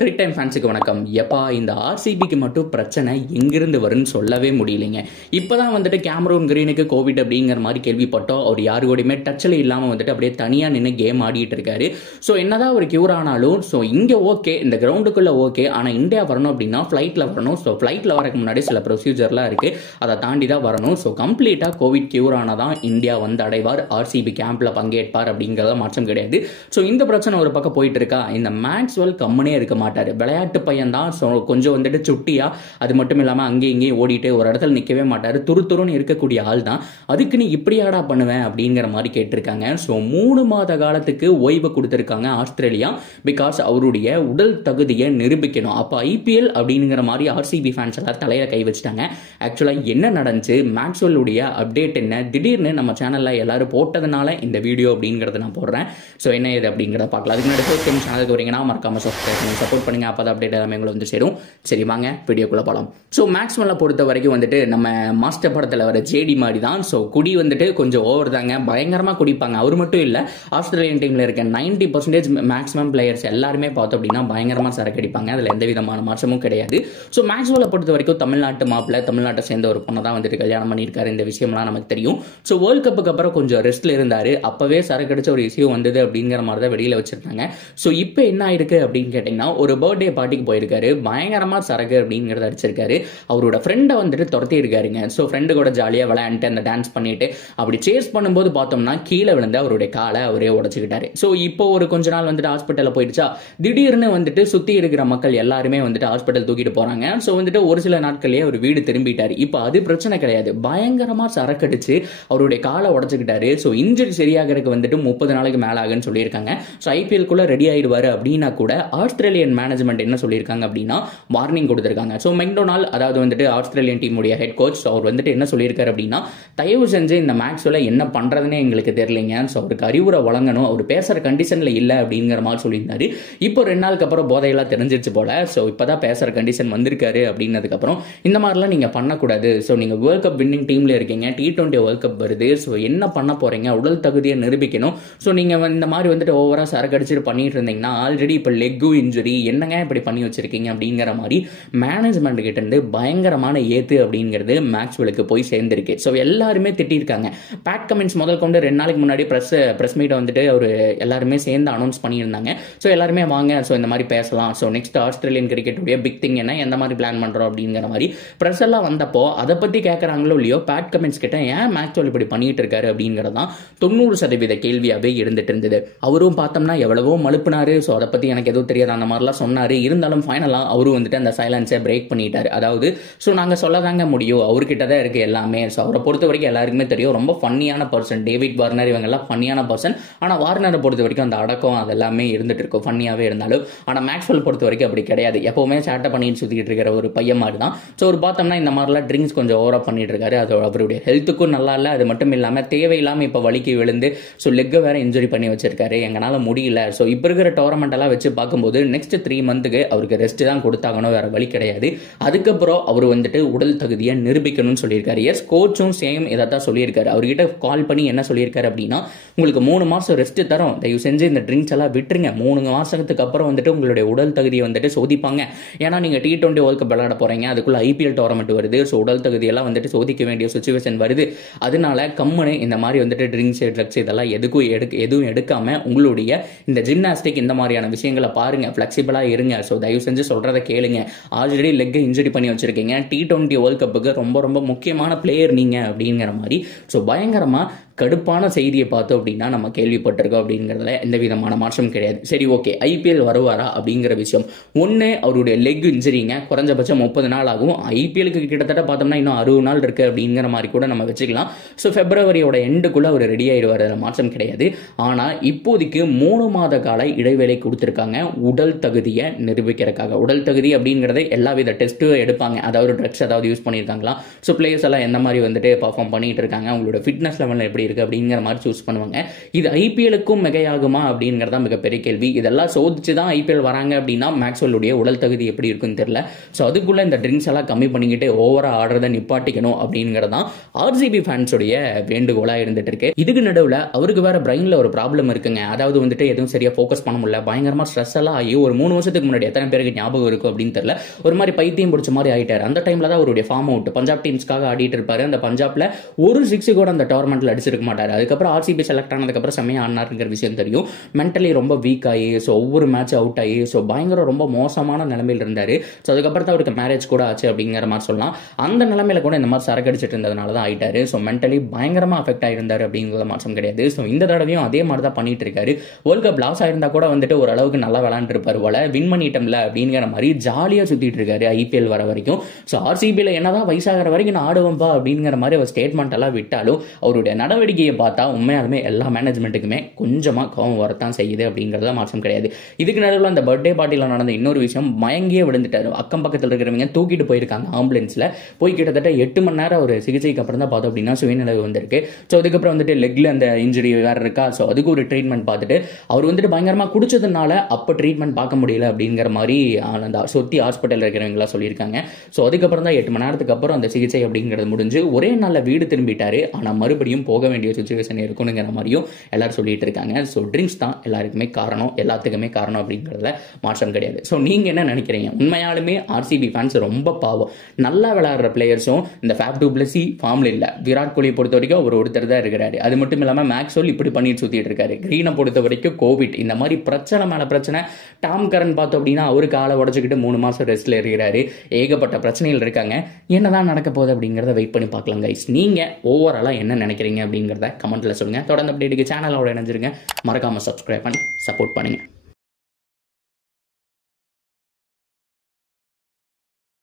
கிரிக் time ஃபேன்ஸுக்கு வணக்கம். எப்பா இந்த ஆர்சிபிக்கு மட்டும் பிரச்சனை எங்கிருந்து வரும்னு சொல்லவே முடியலைங்க. இப்போதான் வந்துட்டு கேமரூன் கிரீனுக்கு கோவிட் அப்படிங்கிற மாதிரி கேள்விப்பட்டோம். அவர் யாரு கூடயுமே டச்சில் இல்லாமல் வந்துட்டு அப்படியே தனியாக நின்று கேம் ஆடிட்டு இருக்காரு. ஸோ என்னதான் ஒரு கியூர் ஆனாலும் ஸோ இங்கே ஓகே, இந்த கிரவுண்டுக்குள்ளே ஓகே, ஆனால் இந்தியா வரணும் அப்படின்னா ஃப்ளைட்டில் வரணும். ஸோ ஃப்ளைட்டில் வரக்கு முன்னாடி சில ப்ரொசீஜர்லாம் இருக்குது, அதை தாண்டி தான் வரணும். ஸோ கம்ப்ளீட்டாக கோவிட் கியூர் ஆனதான் இந்தியா வந்து அடைவார், ஆர்சிபி கேம்பில் பங்கேற்பார் அப்படிங்கிறத மாற்றம் கிடையாது. ஸோ இந்த பிரச்சனை ஒரு பக்கம் போயிட்டு இருக்கா. இந்த மேக்ஸ்வெல் கம்முனே இருக்க மாட்டாரு, விளையாட்டு பையன் தான். ஸோ கொஞ்சம் வந்துட்டு சுட்டியா, அது மட்டும் இல்லாமல் அங்கேயும் இங்கேயும் ஓடிட்டு ஒரு இடத்துல நிற்கவே மாட்டார், துருன்னு இருக்கக்கூடிய ஆள் தான். அதுக்கு நீ இப்படியாடா பண்ணுவேன் அப்படிங்கிற மாதிரி கேட்டிருக்காங்க. ஸோ 3 மாத காலத்துக்கு ஓய்வு கொடுத்துருக்காங்க ஆஸ்திரேலியா, பிகாஸ் அவருடைய உடல் தகுதியை நிரூபிக்கணும். அப்போ ஐபிஎல் அப்படிங்கிற மாதிரி ஆர்சிபி ஃபேன்ஸ் எல்லாம் தலையில கை வச்சுட்டாங்க. ஆக்சுவலாக என்ன நடந்துச்சு, மேக்ஸ்வெல்லுடைய அப்டேட் என்ன, திடீர்னு நம்ம சேனலில் எல்லாரும் போட்டதுனால இந்த வீடியோ அப்படிங்கிறத நான் போடுறேன். ஸோ என்ன இது அப்படிங்கிறத பார்க்கலாம். அதுக்கு முன்னாடி ஃபர்ஸ்ட் டைம் சேனலுக்கு வரீங்கன்னா மறக்காம சப்ஸ்கிரைப் பண்ணி சப்போர்ட் பண்ணுங்க, அப்போ அப்டேட் எல்லாமே உங்களை வந்து சேரும். சரி வாங்க வீடியோக்குள்ள போகலாம். ஸோ மேக்ஸ்வெல்லை பொறுத்த வரைக்கும் வந்துட்டு நம்ம மாஸ்டர் படத்தில் வர ஜேடி மாதிரி தான். ஸோ குடி வந்துட்டு கொஞ்சம் ஓவர் தாங்க, பயங்கரமாக குடிப்பாங்க. அவர் மட்டும் இல்லை, ஆஸ்திரேலியன் டீமில் இருக்க 90% மேக்ஸிமம் பிளேயர்ஸ் எல்லாருமே பார்த்தோம் அப்படின்னா பயங்கரமாக சரக்கு அடிப்பாங்க, அதில் எந்த விதமான மாற்றமும் கிடையாது. ஸோ மேக்ஸ்வெல்லை பொறுத்த வரைக்கும் தமிழ்நாட்டு மாப்பிள்ளை, தமிழ்நாட்டை சேர்ந்த ஒரு பொண்ணை தான் வந்துட்டு கல்யாணம் பண்ணியிருக்காரு. இந்த விஷயம்லாம் நமக்கு தெரியும். ஸோ வேர்ல்டு கப்புக்கு அப்புறம் கொஞ்சம் ரெஸ்ட்ல இருந்தார், அப்பவே சரக்கு அடிச்ச ஒரு இஷ்யூ வந்தது அப்படிங்கிற மாதிரி தான் வெளியில் வச்சிருந்தாங்க. ஸோ இப்போ என்ன ஆயிருக்கு அப்படின்னு கேட்டிங்கன்னா, ஒரு பர்த்டே பார்ட்டிக்கு போயிருக்காரு, பயங்கரமாக சரக்கு அப்படிங்கிறத அடிச்சிருக்காரு. அவரோட ஃப்ரெண்டை வந்துட்டு துரத்தி இருக்காருங்க. ஸோ ஃப்ரெண்டு கூட ஜாலியாக விளையாண்டுட்டு அந்த டான்ஸ் பண்ணிட்டு அப்படி சேஸ் பண்ணும்போது பார்த்தோம்னா கீழே விழுந்து அவருடைய காலை அவரே உடச்சிக்கிட்டாரு. ஸோ இப்போ ஒரு கொஞ்ச நாள் வந்துட்டு ஹாஸ்பிட்டலில் போயிடுச்சா, திடீர்னு வந்துட்டு சுற்றி இருக்கிற மக்கள் எல்லாருமே வந்துட்டு ஹாஸ்பிட்டல் தூக்கிட்டு போகிறாங்க. ஸோ வந்துட்டு ஒரு சில நாட்களே அவர் வீடு திரும்பிட்டார். இப்போ அது பிரச்சனை கிடையாது, பயங்கரமாக சரக்கடிச்சு அவருடைய காலை உடச்சிக்கிட்டாரு. ஸோ இன்ஜுரி சரியாகிறதுக்கு வந்துட்டு 30 நாளைக்கு மேலே ஆகுன்னு சொல்லியிருக்காங்க. ஸோ ஐபிஎல்குள்ளே ரெடி ஆயிடுவார் அப்படின்னா கூட ஆஸ்திரேலியன் மேனேஜ்மெண்ட் என்ன சொல்லியிருக்காங்க அப்படின்னா வார்னிங் கொடுத்துருக்காங்க. ஸோ மெக்டொனால்ட் அதாவது வந்துட்டு ஆஸ்திரேலியன் டீமுடைய ஹெட் கோச், அவர் வந்துட்டு என்ன சொல்லியிருக்காரு அப்படின்னா, தயவு செஞ்சு இந்த மேக்ஸ்வெல்ல என்ன பண்றதுன்னே எங்களுக்கு தெரியலைங்க, ஸோ அவருக்கு அறிவுரை வழங்கணும், அவர் பேசுற கண்டிஷன்ல இல்லை அப்படிங்கிற மாதிரி சொல்லியிருந்தாரு. இப்போ 2 நாளுக்கு அப்புறம் போதையெல்லாம் தெரிஞ்சிருச்சு போல. ஸோ இப்போதான் பேசுற கண்டிஷன் வந்திருக்காரு அப்படின்னதுக்கப்புறம் இந்த மாதிரிலாம் நீங்க பண்ணக்கூடாது. ஸோ நீங்க வேர்ல்ட் கப் வின்னிங் டீம்ல இருக்கீங்க, T20 வேர்ல்ட் கப் வருது, ஸோ என்ன பண்ண போறீங்க, உடல் தகுதியை நிரூபிக்கணும். ஸோ நீங்க இந்த மாதிரி வந்துட்டு ஓவரா சரக்கு அடிச்சுட்டு பண்ணிட்டு இருந்தீங்கன்னா ஆல்ரெடி இப்போ லெக்கு இன்ஜுரி, என்னங்க இப்படி பண்ணி வச்சிருக்கீங்க அப்படிங்கிற மாதிரி மேனேஜ்மெண்ட் கிட்ட இருந்து பயங்கரமான ஏத்து அப்படிங்கிறது மேக்ஸ்வெலுக்கு போய் சேர்ந்திருக்கு. ஸோ எல்லாருமே திட்டிருக்காங்க. பேட் கமின்ஸ் முதல் கொண்டு 2 நாளைக்கு முன்னாடி பிரஸ் மீட்டை வந்துட்டு அவர் எல்லாருமே சேர்ந்து அனௌன்ஸ் பண்ணியிருந்தாங்க. ஸோ எல்லாருமே வாங்க, ஸோ இந்த மாதிரி பேசலாம், ஸோ நெக்ஸ்ட் ஆஸ்திரேலியன் கிரிக்கெட்டுடைய பிக் திங் என்ன, எந்த மாதிரி பிளான் பண்றோம் அப்படிங்கிற மாதிரி பிரஸ் எல்லாம் வந்தப்போ அதை பத்தி கேட்கறாங்களோ இல்லையோ, பேட் கமின்ஸ் கிட்ட ஏன் மேக்ஸ்வெல் இப்படி பண்ணிட்டு இருக்காரு அப்படிங்கிறதான் 90% கேள்வியாவே இருந்துட்டு இருந்தது. அவரும் பார்த்தோம்னா எவ்வளவோ மழுப்பினாரு. ஸோ அதை பத்தி எனக்கு எதுவும் தெரியாது அந்த மாதிரிலாம் சொன்னாரு. இருந்தாலும் ஃபைனலா அவரும் வந்துட்டு அந்த சைலன்ஸை பிரேக் பண்ணிட்டாரு. அதாவது ஸோ நாங்கள் சொல்லதாங்க முடியும், அவர்கிட்ட தான் இருக்கு எல்லாமே. ஸோ அவரை பொறுத்த வரைக்கும் எல்லாருக்குமே தெரியும், ரொம்ப ஃபன்னியான பர்சன். டேவிட் வார்னர் இவங்க எல்லாம் ஃபன்னியான பர்சன். ஆனால் வார்னரை பொறுத்த வரைக்கும் அந்த அடக்கம் அதெல்லாமே இருந்துட்டு இருக்கும், ஃபன்னியாவே இருந்தாலும். ஆனால் மேக்ஸ்வெல் பொறுத்த வரைக்கும் அப்படி கிடையாது, எப்பவுமே சேட்டை பண்ணிட்டு சுத்திட்டு இருக்கிற ஒரு பையன் மாதிரி தான். ஸோ ஒரு பார்த்தோம்னா இந்த மாதிரிலாம் ட்ரிங்க்ஸ் கொஞ்சம் ஓவரா பண்ணிட்டு இருக்காரு. அது அவருடைய ஹெல்த்துக்கும் நல்லா இல்லை. அது மட்டும் இல்லாமல் தேவையில்லாமல் இப்போ வலிக்கு விழுந்து ஸோ லெக்கை வேற இன்ஜுரி பண்ணி வச்சிருக்காரு. எங்களால் முடியல. ஸோ இப்போ இருக்கிற டோர்னமெண்ட் எல்லாம் வச்சு பார்க்கும்போது நெக்ஸ்ட் 3 மந்த்துக்கு அவருக்கு ரெஸ்ட் தான் கொடுத்தாங்கன்னு வேற வழி கிடையாது. அதுக்கப்புறம் அவர் வந்துட்டு உடல் தகுதியை நிரூபிக்கணும்னு சொல்லியிருக்காரு. எஸ், கோச்சும் சேம் இதை தான் சொல்லியிருக்காரு. அவர்கிட்ட கால் பண்ணி என்ன சொல்லியிருக்காரு அப்படின்னா, உங்களுக்கு 3 மாசம் ரெஸ்ட் தரோம், தயவு செஞ்சு இந்த ட்ரிங்க்ஸ் எல்லாம் விட்டுருங்க. 3 மாசத்துக்கு அப்புறம் வந்துட்டு உங்களுடைய உடல் தகுதியை வந்துட்டு சோதிப்பாங்க. ஏன்னா நீங்க T20 வேர்ல்ட் கப் விளையாட போறீங்க, அதுக்குள்ள ஐபிஎல் டோர்னமெண்ட் வருது. ஸோ உடல் தகுதியெல்லாம் வந்துட்டு சோதிக்க வேண்டிய சுச்சுவேஷன் வருது. அதனால கம்முன்னு இந்த மாதிரி வந்துட்டு ட்ரிங்க்ஸ் ட்ரக்ஸ் இதெல்லாம் எதுவும் எடுக்காம உங்களுடைய இந்த ஜிம்னாஸ்டிக் இந்த மாதிரியான விஷயங்களை பாருங்க, ஃபிளெக்சிபிளா இருங்க. ஸோ தயவு செஞ்சு சொல்றதை கேளுங்க. ஆல்ரெடி லெக்கை இன்ஜுரி பண்ணி வச்சிருக்கீங்க, T20 வேர்ல்ட் கப்புக்கு ரொம்ப ரொம்ப முக்கியமான பிளேயர் நீங்க அப்படிங்கிற மாதிரி. ஸோ பயங்கரமா கடுப்பான செய்தியை பார்த்தோம் அப்படின்னா நம்ம கேள்விப்பட்டிருக்கோம் அப்படிங்கிறதுல எந்த விதமான மாற்றம் கிடையாது. சரி ஓகே, ஐபிஎல் வருவாரா அப்படிங்கிற விஷயம் ஒன்று, அவருடைய லெக் இன்ஜுரிங்க குறைஞ்சபட்சம் 30 நாள் ஆகும். ஐபிஎலுக்கு கிட்டத்தட்ட பார்த்தோம்னா இன்னும் 60 நாள் இருக்கு அப்படிங்கிற மாதிரி கூட நம்ம வச்சுக்கலாம். ஸோ பிப்ரவரியோட எண்டுக்குள்ள அவர் ரெடி ஆயிடுவார், அதில் மாற்றம் கிடையாது. ஆனால் இப்போதைக்கு 3 மாத கால இடைவேளை கொடுத்துருக்காங்க உடல் தகுதியை நிரூபிக்கிறதுக்காக. உடல் தகுதி அப்படிங்கிறத எல்லா வித டெஸ்ட்டும் எடுப்பாங்க, அதாவது ட்ரக்ஸ் ஏதாவது யூஸ் பண்ணியிருக்காங்களா, ஸோ பிளேயர்ஸ் எல்லாம் எந்த மாதிரி வந்துட்டு பர்ஃபார்ம் பண்ணிட்டு இருக்காங்க, அவங்களோட ஃபிட்னஸ் லெவலில் எப்படி இருக்கு அப்படிங்கிற மாதிரி சூஸ் பண்ணுவாங்க. இது ஐபிஎலுக்கும் மிகையாகுமா அப்படிங்கிறதா மிகப்பெரிய கேள்வி. இதெல்லாம் சோதிச்சு தான் ஐபிஎல் வராங்க அப்படின்னா மேக்ஸ்வெல்லுடைய உடல் தகுதி எப்படி இருக்குன்னு தெரியல. ஸோ அதுக்குள்ள இந்த ட்ரிங்க்ஸ் எல்லாம் கம்மி பண்ணிக்கிட்டு ஓவரா ஆடுறதை நிப்பாட்டிக்கணும் அப்படிங்கிறதான் ஆர்சிபி ஃபேன்ஸுடைய வேண்டுகோளா இருந்துட்டு இருக்கு. இதுக்கு நடுவில் அவருக்கு வேற பிரெயின்ல ஒரு ப்ராப்ளம் இருக்குங்க. அதாவது வந்துட்டு எதுவும் சரியா ஃபோக்கஸ் பண்ண முடியல, பயங்கரமா ஸ்ட்ரெஸ் எல்லாம் ஆகி ஒரு 3 வருஷத்துக்கு முன்னாடி எத்தனை பேருக்கு ஞாபகம் இருக்கும் அப்படின்னு தெரியல, ஒரு மாதிரி பைத்தியம் பிடிச்ச மாதிரி ஆயிட்டாரு. அந்த டைம்ல தான் அவருடைய ஃபார்ம் அவுட் பஞ்சாப் டீம்ஸ்க்காக ஆடிட்டு இருப்பாரு. அந்த பஞ்சாப்ல ஒரு 6 கூட அந்த டோர்னமெண்ட்ல அடிச்சிருக்க மாட்டாரு. அதுக்கப்புறம் ஆர்சிபி செலக்ட் ஆனதுக்கப்புறம் செம்மையா ஆனாருங்கிற விஷயம் தெரியும். மென்டலி ரொம்ப வீக் ஆகி ஸோ ஒவ்வொரு மேட்ச் அவுட் ஆகி ஸோ பயங்கர ரொம்ப மோசமான நிலைமையில் இருந்தாரு. ஸோ அதுக்கப்புறம் தான் அவருக்கு மேரேஜ் கூட ஆச்சு அப்படிங்கிற மாதிரி சொல்லலாம். அந்த நிலைமையில கூட இந்த மாதிரி சரக்கு அடிச்சிட்டு இருந்ததுனால தான் ஆயிட்டாரு. ஸோ மென்டலி பயங்கரமா அஃபெக்ட் ஆயிருந்தாரு அப்படிங்கிற மாற்றம் கிடையாது. ஸோ இந்த தடவையும் அதே மாதிரி தான் பண்ணிட்டு இருக்காரு. வேர்ல்ட் கப் லாஸ் ஆயிருந்தா கூட வந்துட்டு ஓரளவுக்கு நல்லா விளையாண்டு இருப்பாரு போல, வின் பண்ணிட்டோம்ல அப்படிங்கிற மாதிரி ஜாலியா சுத்திட்டு இருக்காரு ஐபிஎல் வர வரைக்கும். ஸோ ஆர்சிபியில் என்னதான் வயசாகிற வரைக்கும் நான் ஆடுவேன்பா அப்படிங்கிற மாதிரி அவர் ஸ்டேட்மெண்ட் எல்லாம் விட்டாலும் அவருடைய நடவடிக்கையை பார்த்தா உண்மையாலுமே எல்லா மேனேஜ்மெண்ட்டுக்குமே கொஞ்சமாக கோவம் வரத்தான் செய்யுது அப்படிங்கிறத மாற்றம் கிடையாது. இதுக்கு நடுவில் அந்த பர்த்டே பார்ட்டியில் நடந்த இன்னொரு விஷயம், மயங்கியே விழுந்துட்டாரு. அக்கம் பக்கத்தில் இருக்கிறவங்க தூக்கிட்டு போயிருக்காங்க ஆம்புலன்ஸில். போய் கிட்டத்தட்ட 8 மணி நேரம் ஒரு சிகிச்சைக்கு அப்புறம் தான் பார்த்தோம் அப்படின்னா சுயநினைவு வந்திருக்கு. ஸோ அதுக்கப்புறம் வந்துட்டு லெக்ல அந்த இன்ஜுரி வேறு இருக்கா, ஸோ அதுக்கு ஒரு ட்ரீட்மெண்ட் பார்த்துட்டு அவர் வந்துட்டு பயங்கரமாக குடிச்சதுனால அப்போ ட்ரீட்மெண்ட் பார்க்க முடியல அப்படிங்கிற மாதிரி அந்த சொத்தி ஹாஸ்பிட்டலில் இருக்கிறவங்களாம் சொல்லியிருக்காங்க. ஸோ அதுக்கப்புறம் தான் 8 மணி நேரத்துக்கு அப்புறம் அந்த சிகிச்சை அப்படிங்கிறது முடிஞ்சு ஒரே நாளில் வீடு திரும்பிட்டாரு. ஆனால் மறுபடியும் போக வேண்டிய சுச்சுவேஷன் இருக்குனுங்கிற மாதிரியும் எல்லாரும் சொல்லிட்டு இருக்காங்க. ஸோ ட்ரிங்க்ஸ் தான் எல்லாருக்குமே காரணம், எல்லாத்துக்குமே காரணம் அப்படிங்கிறதுல மாற்றம் கிடையாது. ஸோ நீங்கள் என்ன நினைக்கிறீங்க? உண்மையாலுமே ஆர்சிபி ஃபேன்ஸ் ரொம்ப பாவம். நல்லா விளையாடுற பிளேயர்ஸும் இந்த ஃபேப் டூ பிளஸி ஃபார்ம்ல இல்லை. விராட் கோலியை பொறுத்த வரைக்கும் அவர் ஒருத்தர் தான் இருக்கிறாரு. அது மட்டும் இல்லாமல் மேக்ஸ்வெல் இப்படி பண்ணிட்டு சுற்றிட்டு இருக்காரு. கிரீனை பொறுத்த வரைக்கும் கோவிட் இந்த மாதிரி பிரச்சனை மேலே பிரச்சனை. டாம் கரன் பார்த்தோம் அப்படின்னா அவருக்கு ஆளை உடச்சிக்கிட்டு 3 மாதம் ரெஸ்ட்ல இருக்கிறாரு. ஏகப்பட்ட பிரச்சனைகள் இருக்காங்க. என்னதான் நடக்க போகுது அப்படிங்கிறத வெயிட் பண்ணி பார்க்கலாம் கைஸ். நீங்கள் ஓவராலாக என்ன நினைக்கிறீங்க அப்படிங்கிறத கமெண்ட்ல சொல்லுங்க. தொடர்ந்து அப்டேட்டுக்கு சேனலோட இணைஞ்சிருங்க. மறக்காம சப்ஸ்கிரைப் பண்ணி சப்போர்ட் பண்ணுங்க.